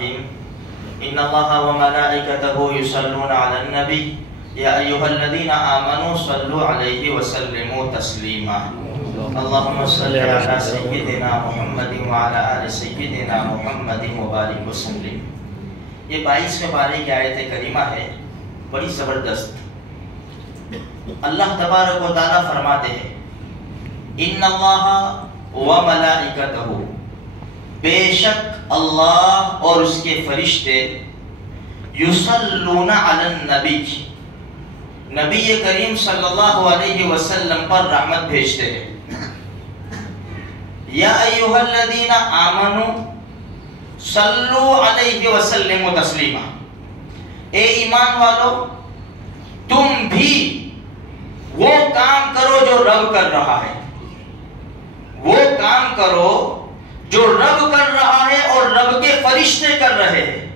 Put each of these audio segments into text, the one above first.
الرحیم ان اللہ وملائکتہ یصلون علی النبی یا ایھا الذین آمنوا صلوا علیہ وسلموا تسلیما اللہم صل علی سیدنا محمد وعلی آل سیدنا محمد مبارک وسلم۔ یہ 22ویں پارے کی آیت کریمہ ہے، بڑی زبردست۔ اللہ تبارک و تعالیٰ فرماتے ہیں ان اللہ و ملائکتہ، بے شک اللہ اور اس کے فرشتے یصلون علی النبی، نبی کریم صلی اللہ علیہ وسلم پر رحمت بھیجتے ہیں۔ یا ایھا الذین آمنوا صلوا علیہ وسلموا تسلیما، اے ایمان والو تم بھی وہ کام کرو جو رب کر رہا ہے، وہ کام کرو جو رب کر رہا ہے اور رب کے فرشتے کر رہے ہیں۔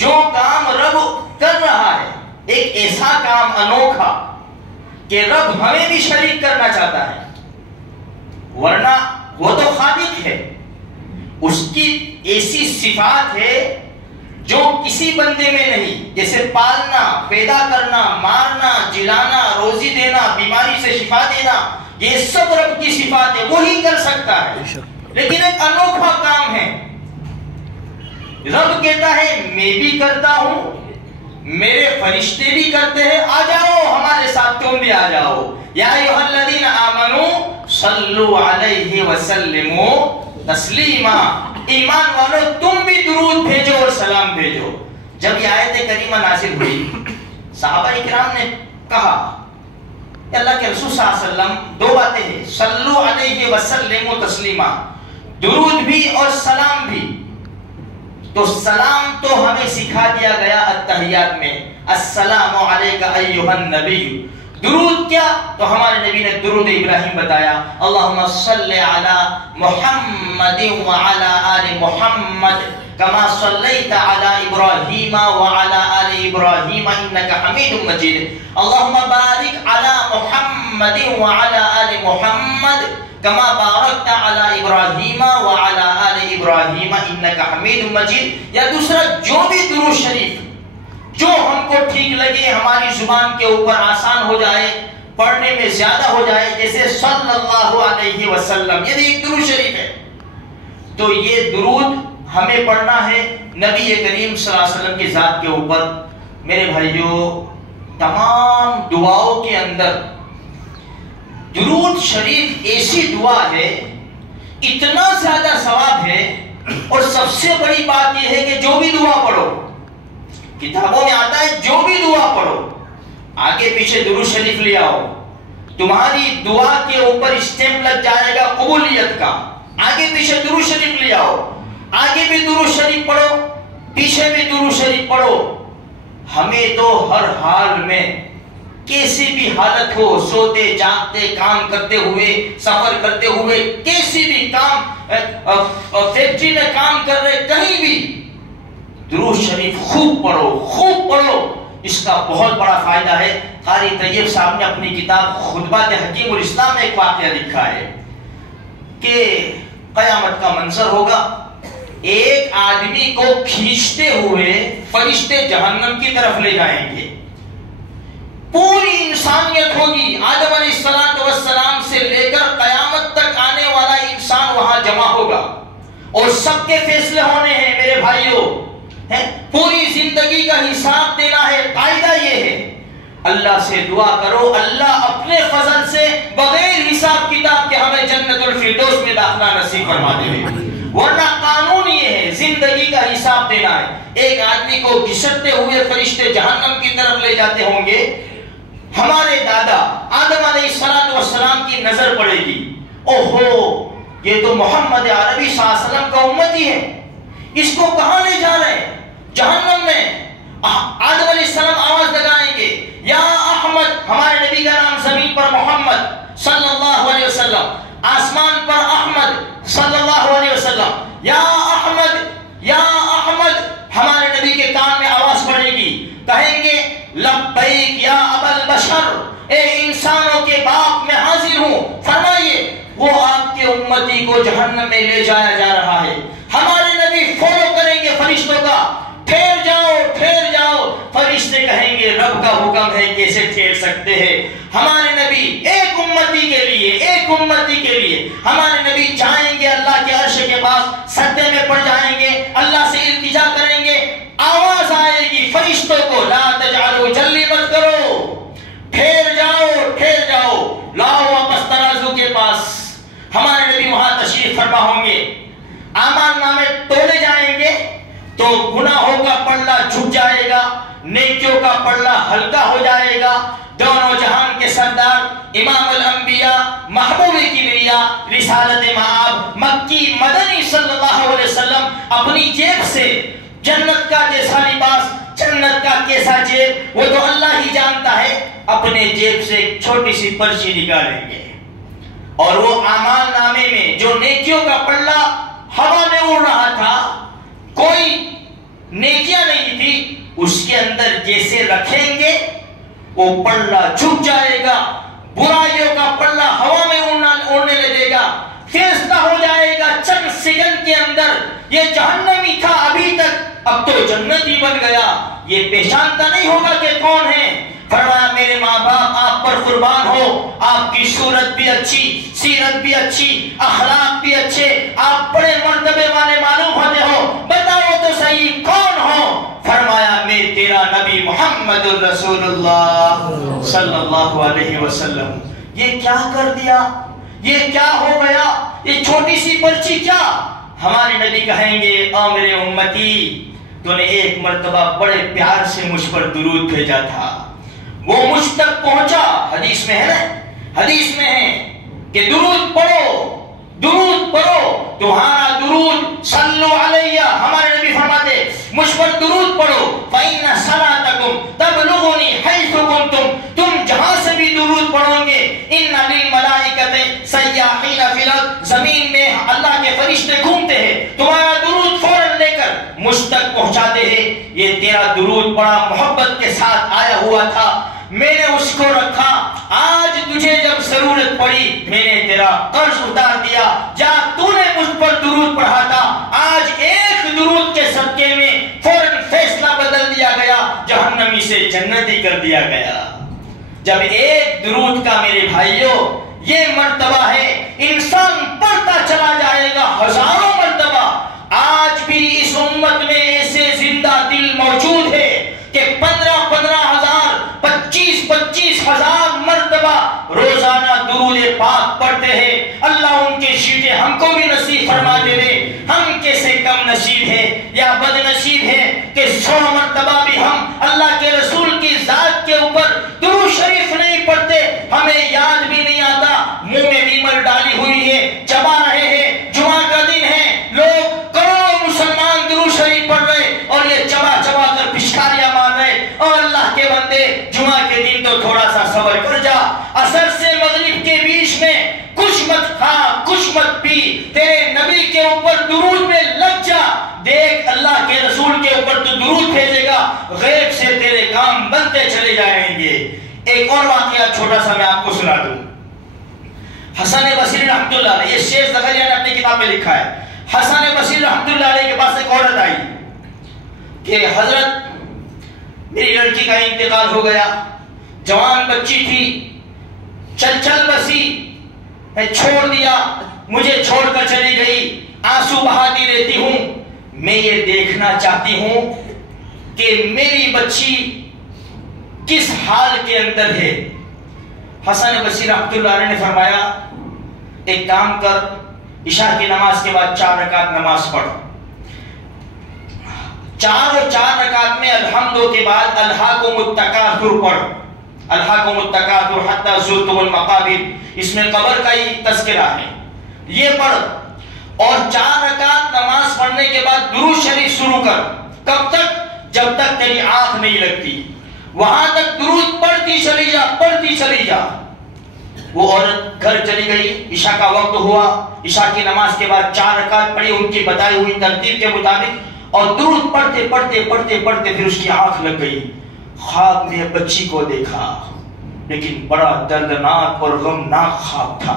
جو کام رب کر رہا ہے ایک ایسا کام انوکھا کہ رب ہمیں بھی شریک کرنا چاہتا ہے، ورنہ وہ تو خالق ہے، اس کی ایسی صفات ہے جو کسی بندے میں نہیں، جیسے پالنا، پیدا کرنا، مارنا، جلانا، روزی دینا، بیماری سے شفا دینا، یہ سب رب کی صفات ہے، وہی کر سکتا ہے۔ لیکن ایک انوکھا کام ہے، رب کہتا ہے میں بھی کرتا ہوں، میرے فرشتے بھی کرتے ہیں، آ جاؤ ہمارے ساتھ، تم بھی آ جاؤ۔ یا ایھا الذین آمنوا صلوا علیہ وسلموا تسلیما، ایمان والو تم بھی درود بھیجو اور سلام بھیجو۔ جب یہ آیت کریمہ نازل ہوئی، صحابہ اکرام نے کہا کہ اللہ کے رسول صلی اللہ علیہ وسلم دو باتیں ہیں، صلو علیہ وسلم و تسلیما، درود بھی اور سلام بھی۔ تو سلام تو ہمیں سکھا دیا گیا التحیات میں، السلام علیک ایھا النبی۔ درود کیا؟ تو ہمارے نبی نے درود ابراہیم بتایا، اللہم صلی علی محمد وعلی آل محمد کما صلیت علی ابراہیم وعلی آل ابراہیم انکا حمید مجید، اللہم بارک علی محمد وعلی آل محمد کما بارکت علی ابراہیم وعلی آل ابراہیم انکا حمید مجید۔ یا دوسرا جو بھی درود شریف جو ہم کو ٹھیک لگے، ہماری زبان کے اوپر آسان ہو جائے، پڑھنے میں زیادہ ہو جائے، جیسے صلی اللہ علیہ وسلم، یہ بھی ایک درود شریف ہے۔ تو یہ درود ہمیں پڑھنا ہے نبی کریم صلی اللہ علیہ وسلم کی ذات کے اوپر۔ میرے بھائیو، تمام دعاؤں کے اندر درود شریف ایسی دعا ہے، اتنا زیادہ ثواب ہے، اور سب سے بڑی بات یہ ہے کہ جو بھی دعا پڑھو، کتابوں میں آتا ہے جو بھی دعا پڑھو، آگے پیچھے درود شریف لے آؤ، تمہاری دعا کے اوپر اسٹیمپ لگ جائے گا قبولیت کا۔ آگے پیچھے درود شریف لے آؤ، آگے بھی درود شریف پڑھو، پیچھے بھی درود شریف پڑھو۔ ہمیں تو ہر حال میں، کیسی بھی حالت ہو، سوتے جاگتے، کام کرتے ہوئے، سفر کرتے ہوئے، کیسی بھی کام، فیکٹری میں کام کر رہے، کہیں بھی درود شریف خوب پڑھو، خوب پڑھو، اس کا بہت بڑا فائدہ ہے۔ قاری طیب صاحب نے اپنی کتاب خطبات حکیم الاسلام میں ایک واقعہ لکھا ہے کہ قیامت کا منظر ہوگا، ایک آدمی کو کھینچتے ہوئے فرشتے جہنم کی طرف لے جائیں گے، پوری انسانیت ہوگی، آدم علیہ السلام سے لے کر قیامت تک آنے والا انسان وہاں جمع ہوگا، اور سب کے فیصلے ہونے ہیں میرے بھائیوں، پوری زندگی کا حساب دینا ہے۔ قاعدہ یہ ہے، اللہ سے دعا کرو، اللہ اپنے فضل سے بغیر حساب کتاب کے ہمیں جنت الفردوس میں داخلہ نصیب فرما دے، ورنہ قانون یہ ہے، زندگی کا حساب دینا ہے۔ ایک آدمی کو گھسٹتے ہوئے فرشتے جہنم کی طرف لے جاتے ہوں گے، ہمارے دادا آدم علیہ السلام کی نظر پڑے گی، اوہو یہ تو محمد عربی صلی اللہ علیہ وسلم کا امتی ہے، اس کو کہاں لے جا رہے ہیں؟ جہنم میں۔ آدم علیہ السلام آواز لگائیں گے، یا احمد، ہمارے نبی کا نام زمین پر محمد صلی اللہ علیہ وسلم، آسمان پر احمد صلی اللہ علیہ وسلم، یا احمد یا احمد، ہمارے نبی کے کان میں آواز پڑے گی، کہیں گے لبیک یا ابا البشر، اے انسانوں کے باپ میں حاضر ہوں، فرمائیے وہ آپ کے امتی کو جہنم میں لے جایا جا رہا ہے۔ ہمارے نبی فالو کریں گے فرشتے का हुक्म है कैसे ठहर सकते हैं। हमारे नबी एक उम्मती के लिए हमारे नबी जाएंगे अल्लाह के अर्श के पास, सजदे में पड़ जाएंगे, अल्लाह से इल्तिजा करेंगे, आवाज आएगी फरिश्तों को, ला तजालू, जल्दी मत करो, ठहर जाओ, लाओ वापस तराजू के पास। हमारे नबी वहां तशरीफ फरमा होंगे, आमाल नामे तोले जाएंगे तो गुनाहों का पल्ला झुक जाएगा, नेकियों का पल्ला हल्का हो जाएगा। दोनों जहान के सरदार इमाम अल अंबिया महबूब किबरिया रिसालत माब मक्की मदनी सल्लल्लाहु अलैहि वसल्लम अपनी जेब से जन्नत का जैसा लिबास, जन्नत का कैसा जेब, वो तो अल्लाह ही जानता है, अपने जेब से एक छोटी सी पर्ची निकालेंगे और वो आमाल नामे में जो नेकियों का पल्ला हवा में उड़ रहा था, कोई नेकियां नहीं थी, उसके अंदर जैसे रखेंगे वो पल्ला झुक जाएगा, बुराइयों का पल्ला हवा में उड़ने लगेगा, फैसला हो जाएगा चंद सेकंड के अंदर, ये जहन्नमी था अभी तक, अब तो जन्नती बन गया, ये पहचानता नहीं होगा कि कौन है। फरमाया मेरे माँ बाप आप पर कुर्बान हो, आपकी सूरत भी अच्छी, सीरत भी अच्छी, अखलाक भी अच्छे, आप बड़े मर्तबे वाले मालूम होते हो, बताओ तो सही कौन हो। फरमाया मैं तेरा नबी मोहम्मद रसूलुल्लाह सल्लल्लाहु अलैहि वसल्लम। ये क्या कर दिया, ये क्या हो गया, ये छोटी सी पर्ची क्या। हमारे नबी कहेंगे ओ मेरे उम्मती, तूने एक मर्तबा बड़े प्यार से मुझ पर दुरूद भेजा था, वो मुझ तक पहुंचा। हदीस में है ना, हदीस में है कि दुरूद पढ़ो, तुम्हारा दुरूद सल्लु अलैया, हमारे नबी फरमाते मुझ पर दुरूद पढ़ो, फइन्ना सलातकुम तबलुगुनी हैसु कुंतुम, तुम जहां से भी दुरूद पढ़ोगे, इन्ना लिल मलाइकति सय्याहीन फिल अर्द, जमीन में अल्लाह के फरिश्ते घूमते हैं, तुम्हारा दुरूद फौरन लेकर मुझ तक पहुंचाते हैं। ये तेरा दुरूद बड़ा मोहब्बत के साथ आया हुआ था, मैंने उसको रखा, आज तुझे जब जरूरत पड़ी मैंने तेरा कर्ज उतार दिया, जा तूने मुझ पर दुरूद पढ़ा था, आज एक दुरूद के सदके में फौरन फैसला बदल दिया गया, जहन्नमी से जन्नती कर दिया गया। जब एक दुरूद का मेरे भाइयों ये मर्तबा है, इंसान पढ़ता चला जाएगा हजारों मर्तबा। आज भी इस उम्मत में ऐसे जिंदा दिल मौजूद है कि 15-15 हजार 25-25 हजार मर्तबा रोजाना दुरूद पाक पढ़ते हैं। अल्लाह उनके शीटे हमको भी नसीब फरमा दे दे। हम कैसे कम नसीब है या बदनसीब है कि 100 मर्तबा भी हम अल्लाह के रसूल की जात के ऊपर दुरूद शरीफ नहीं पढ़ते, हमें याद भी नहीं आता, मुंह में नीमल डाली हुई है, चबा रहे हैं, जुमा का दिन है, लोग करोड़ों मुसलमान दुरूद शरीफ पढ़ रहे और ये चबा चबा कर पिचकारियां मार रहे। और अल्लाह के बंदे जुमा के दिन तो थोड़ा सा सब्र कर जा, असर से मगरिब के बीच में कुछ मत खा कुछ मत पी, तेरे नबी के ऊपर दुरूद में लग जा, देख अल्लाह के रसूल के ऊपर तो दुरूद भेजेगा, गैब से तेरे काम बनते चले जाएंगे। एक और वाकया छोटा सा मैं आपको सुना दूं। हसन बसरी रहमतुल्लाह अलैह, ये शेख ज़करिया ने अपनी किताब में लिखा है, हसन बसरी रहमतुल्लाह अलैह के पास एक औरत आई कि हजरत मेरी लड़की का इंतकाल हो गया, जवान बच्ची थी, चल बसी, मैं छोड़ दिया, मुझे छोड़कर चली गई, आंसू बहाती रहती हूं, मैं ये देखना चाहती हूं कि मेरी बच्ची किस हाल के अंदर है। हसन बसरी रहमतुल्लाह अलैह ने फरमाया एक काम कर, इशा की नमाज के बाद 4 रकात नमाज पढ़, 4 और 4 रकात में अल्हम्दु के बाद अल्हाकुमुत तकासुर पढ़, अल्हाकुमुत तकासुर हत्ता ज़ुरतुमुल मक़ाबिर, इसमें कब्र का ही तज़किरा है, ये पढ़। और 4 रकात नमाज पढ़ने के बाद दुरूद शरीफ शुरू कर, कब तक, जब तक तेरी आंख नहीं लगती, वहां तक दुरूद पढ़ती चली जा। वो औरत घर चली गई, इशा का वक्त हुआ, इशा की नमाज के बाद 4 रकात पढ़ी उनकी बताई हुई तरतीब के मुताबिक, और दुरूद पढ़ते फिर उसकी आंख लग गई। ख्वाब में बच्ची को देखा, लेकिन बड़ा दर्दनाक और गमनाक ख्वाब था।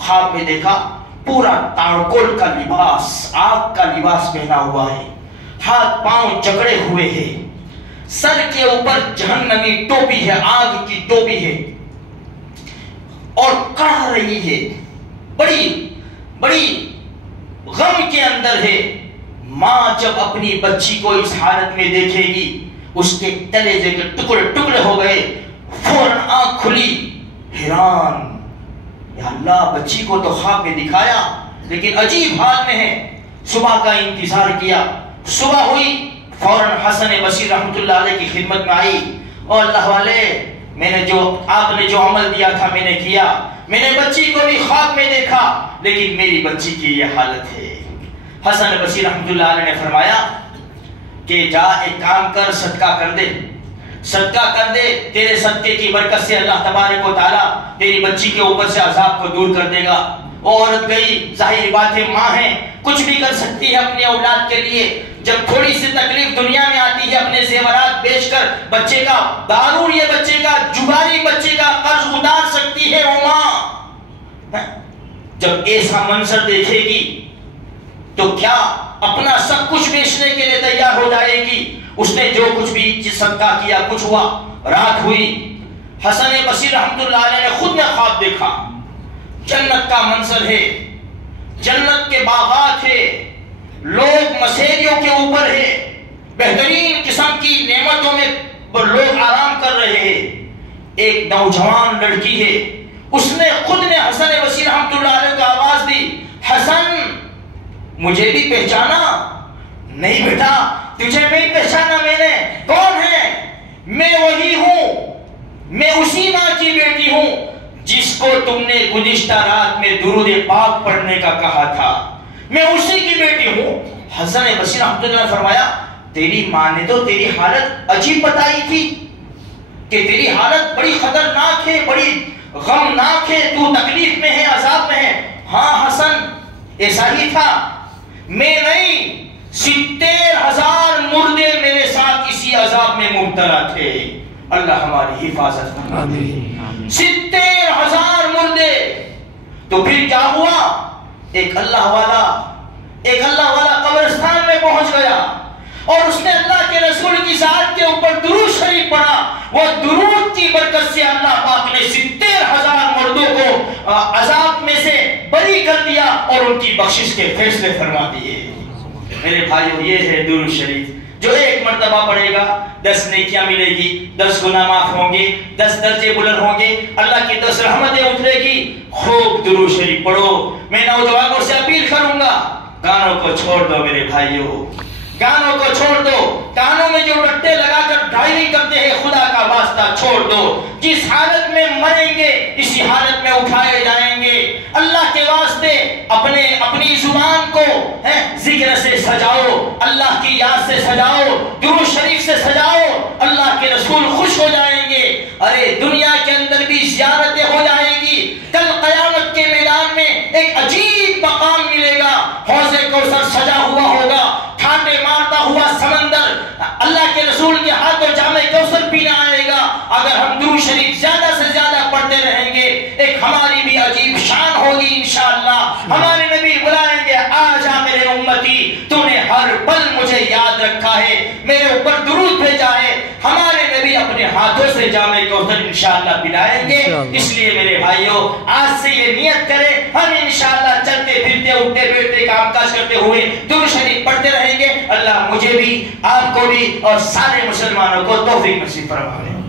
ख्वाब में देखा पूरा ताड़कोल का लिबास, आग का लिबास पहना हुआ है, हाथ पांव जकड़े हुए हैं, सर के ऊपर जहन्नमी टोपी है, आग की टोपी है और कढ़ रही है, बड़ी बड़ी गम के अंदर है। मां जब अपनी बच्ची को इस हालत में देखेगी, उसके कलेजे के टुकड़े टुकड़े हो गए, फौरन आंख खुली, हैरान, या अल्लाह बच्ची को तो ख्वाब में दिखाया लेकिन अजीब हाल में है। सुबह का इंतजार किया, सुबह हुई, फौरन हसन बसीर रहमतुल्लाह अलैह की खिदमत में आई, और अल्लाह वाले आपने जो अमल दिया था मैंने किया, मैंने बच्ची को भी ख्वाब में देखा लेकिन मेरी बच्ची की ये हालत है। हसन बसीर रहमतुल्लाह अलैह ने फरमाया कि जा एक काम कर, सदका कर दे, सदका कर दे, तेरे सदके की बरकत से अल्लाह तबारक व तआला तेरी बच्ची के ऊपर से अजाब को दूर कर देगा। वो औरत गई, जाहिर बात है माँ है, कुछ भी कर सकती है अपने औलाद के लिए। जब थोड़ी सी तकलीफ दुनिया में आती है, अपने जेवरात बेचकर बच्चे का दारू, ये बच्चे का जुगारी, बच्चे का कर्ज उतार सकती है वो माँ। जब ऐसा मंजर देखेगी तो क्या अपना सब कुछ बेचने के लिए तैयार हो जाएगी। उसने जो कुछ भी सदका किया, कुछ हुआ, रात हुई, हसन बसीर रहमतुल्लाह अलैह ने खुद ने ख्वाब देखा, जन्नत का मंजर है, जन्नत के बागात है, लोग मसेरियों के ऊपर है, बेहतरीन किस्म की नेमतों में लोग आराम कर रहे हैं। एक नौजवान लड़की है, उसने खुद ने हसन बसीर रहमतुल्लाह अलैह को आवाज दी, हसन मुझे भी पहचाना? नहीं बेटा, तुझे नहीं पहचाना मैंने, कौन है? मैं वही हूं, मैं उसी माँ की बेटी हूं जिसको तुमने गुज़िश्ता रात में दुरूद पाक पढ़ने का कहा था, मैं उसी की बेटी हूं। हसन बसीर रहमतुल्लाह ने फरमाया, तेरी माँ ने तो तेरी हालत अजीब बताई थी कि तेरी हालत बड़ी खतरनाक है, बड़ी गमनाक है, तू तकलीफ में है, अजाब में है। हाँ हसन, ऐसा ही था, मैं नहीं, 70,000 मुर्दे मेरे साथ इसी अजाब में मुब्तला थे। अल्लाह हमारी हिफाजत करे। 70,000 मुर्दे। तो फिर क्या हुआ? एक अल्लाह वाला कब्रिस्तान में पहुंच गया और उसने अल्लाह के रसूल की जात के ऊपर दुरूद शरीफ पढ़ा। वो दुरूद की बरकत से अल्लाह पाक ने 70,000 मुर्दों को अजाब में से बरी कर दिया और उनकी बख्शिश के फैसले फरमा दिए। मेरे भाइयों, ये है दुरूद शरीफ, जो एक मर्तबा पढ़ेगा 10 नेकियां मिलेगी, 10 गुनाह माफ होंगे, 10 दर्जे बुलंद होंगे, अल्लाह की 10 रहमतें उतरेगी। खूब दुरूद शरीफ पढ़ो। मैं नौजवानों से अपील करूंगा, गानों को छोड़ दो मेरे भाइयों, गानों को छोड़ दो। कानों में जो रट्टे लगाकर ड्राइविंग करते हैं, खुदा का वास्ता छोड़ दो। जिस हालत में मरेंगे इसी हालत में उठाए जाएंगे। अल्लाह के वास्ते अपनी जुबान को जिक्र से सजाओ, अल्लाह की याद से सजाओ, दुरूद शरीफ से सजाओ, अल्लाह के रसूल खुश हो जाएंगे। अरे दुनिया के अंदर भी ज़ियारतें हो जाएगी, कल क़यामत के मैदान में एक अजीब मकाम मिलेगा, हौज़े कौसर सजा हुआ होगा, ठाटे मारता हुआ समंदर अल्लाह के रसूल के हाथों जामे कौसर पीना आएगा। अगर हम दुरूद शरीफ ज्यादा से ज्यादा पढ़ते रहेंगे, एक हमारी भी अजीब शान होगी इंशाअल्लाह। हमारे नबी बुलाएंगे, आजा मेरे उम्मती, तूने हर पल मुझे याद रखा है, मेरे ऊपर दुरूद भेजा है। हमारे नबी अपने हाथों से जामे कौसर इंशाअल्लाह पिलाएंगे। इसलिए मेरे भाइयों, आज से ये नियत करें, हम इंशाअल्लाह चलते फिरते उठते बैठते कामकाज करते हुए दुरूद शरीफ पढ़ते रहेंगे। अल्लाह मुझे भी, आपको भी और सारे मुसलमानों को तौफीक नसीब फरमाए।